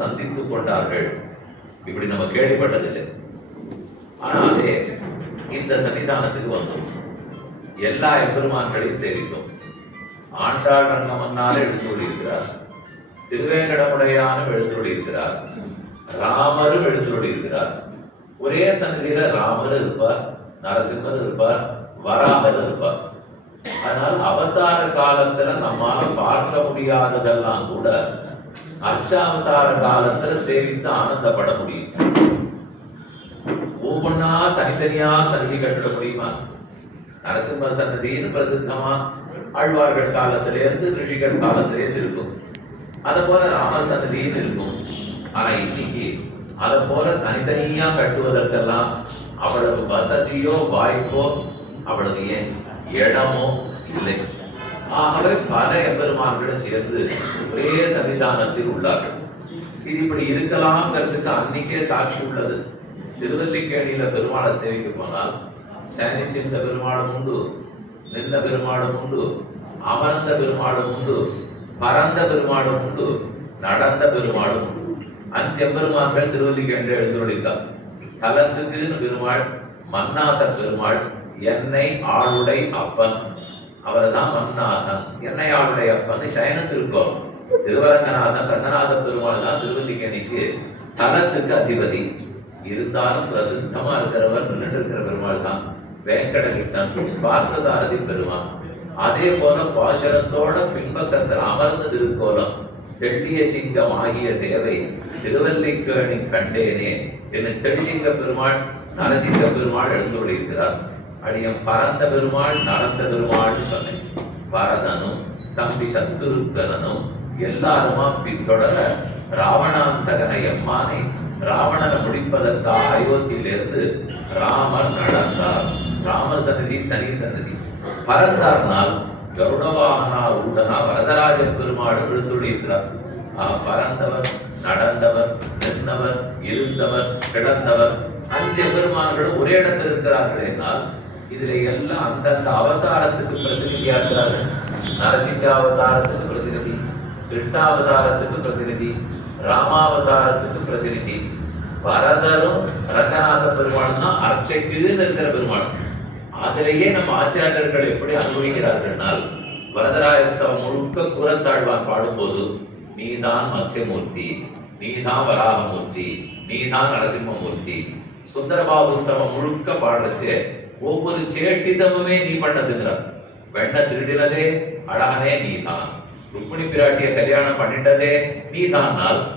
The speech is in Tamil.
சந்தித்துக் கொண்டார்கள். இப்படி நம்ம கேள்விப்பட்டதில்லை. ஆனா அதே இந்த சன்னிதானத்துக்கு வந்தோம். எல்லா எம்பெருமான்களையும் சேவித்தோம். ஆண்டாள் ரங்கமன்னார் எழுந்தொழியிருக்கிறார், திருவேங்கடமுடையானும் எழுந்தொழியிருக்கிறார், ராமரும் எழுந்தொழியிருக்கிறார். ஒரே சன்னதியில ராமர் இருப்பார், நரசிம்மர் இருப்பார், வராகர் இருப்பார். அதனால் அவதார காலத்துல நம்மால பார்க்க முடியாததெல்லாம் கூட அர்ச்சாவதார காலத்துல சேவித்து ஆனந்தப்பட முடியும். ஒவ்வொன்னா தனித்தனியா சன்னதி கட்டிட முடியுமா? நரசிம்ம சன்னதின்னு பிரசித்தமா ஆழ்வார்கள் காலத்திலேருந்து ரிஷிகள் காலத்திலேருந்து இருக்கும். அதை போல ராமர் சன்னதின்னு இருக்கும். ஆனா இன்னைக்கு அதை போல தனித்தனியா கட்டுவதற்கெல்லாம் அவ்வளவு வசதியோ வாய்ப்போ அவ்வளவு ஏன் இடமோ இல்லை. ஆகவே பல எம்பெருமான்களும் சேர்ந்து ஒரே சன்னிதானத்தில் உள்ளார்கள். இது இப்படி இருக்கலாம்ங்கிறதுக்கு அன்னைக்கே சாட்சி உள்ளது. திருவல்லிக்கேணியில பெருமாளை சேவிக்க போனால் சயனிச்சிருந்த பெருமாளும் உண்டு, நின்ற பெருமாளும் உண்டு, அமர்ந்த பெருமாளும் உண்டு, பரந்த பெருமாளும் உண்டு, நடந்த பெருமாளும் உண்டு. 5 எம்பெருமான்கள் திருவல்லிக்கேணியில் எழுந்துள்ளார். தலத்துக்கு பெருமாள், மன்னாத பெருமாள், என்னை ஆளுடை அப்பன், அவர்தான் மன்னாதன். என்னை ஆளுடை அப்பன் சயனத்திற்கோம். திருவரங்கநாதன் ரங்கநாத பெருமாள் தான் திருவல்லிக்கேணிக்கு தலத்துக்கு அதிபதி. இருந்தாலும் பிரசித்தமா இருக்கிறவர் நின்று இருக்கிற பெருமாள் தான் வேங்கடகிருஷ்ணன், பார்த்தசாரதி பெருமாள். அதே போல பாசனத்தோட பின்பக்கத்தில் அமர்ந்த திருக்கோலம் செட்டிய சிங்கம் ஆகிய தேவை திருவல்லிக்கேணி கண்டேனே என்று தென்சிங்க பெருமாள், நரசிங்க பெருமாள் எழுந்துள்ளிருக்கிறார். அடியம் பரந்த பெருமாள், நடந்த பெருமாள் சொன்னேன். பரதனும் தம்பி சத்துருக்கனும் எல்லாருமா பின்தொடர ராவணாந்தகனை எம்மானை ராவணனை முடிப்பதற்காக அயோத்தியிலிருந்து ராமர் நடந்தார். ராமர் சன்னதி தனி சன்னதி. பரந்தார்னால் கருடவாகனா உடனா வரதராஜ பெருமாள் விழுந்துள்ளிருக்கிறார். பரந்தவர், நடந்தவர், நின்றவர், இருந்தவர், கிடந்தவர் 5 பெருமான்களும் ஒரே இடத்தில் இருக்கிறார்கள் என்றால் இதுல எல்லாம் அந்தந்த அவதாரத்துக்கு பிரதிநிதியா இருக்கிறார்கள். நரசிங்க அவதாரத்துக்கு பிரதிநிதி, கிருஷ்ணாவதாரத்துக்கு பிரதிநிதி, ராமாவதாரத்துக்கு பிரதிநிதி. பரதரும் ரங்கநாத பெருமாள் தான் அர்ச்சைக்குன்னு இருக்கிற பெருமாள். அதிலேயே நம்ம ஆச்சாரியர்கள் எப்படி அனுபவிக்கிறார்கள்னால் வரதராஜஸ்தவம் முழுக்க கூறத்தாழ்வான் பாடும்போது நீதான் மத்ஸ்யமூர்த்தி, நீதான் வராகமூர்த்தி, நீதான் நரசிம்மமூர்த்தி. சுந்தரபாபுஸ்தவம் முழுக்க பாடுறச்சு ஒவ்வொரு சேட்டிதமுமே நீ பண்ணதுங்கிறார். வெண்ண திருடினதே அழகனே நீதான், ருக்மிணி பிராட்டிய கல்யாணம் பண்ணிட்டதே நீதான்.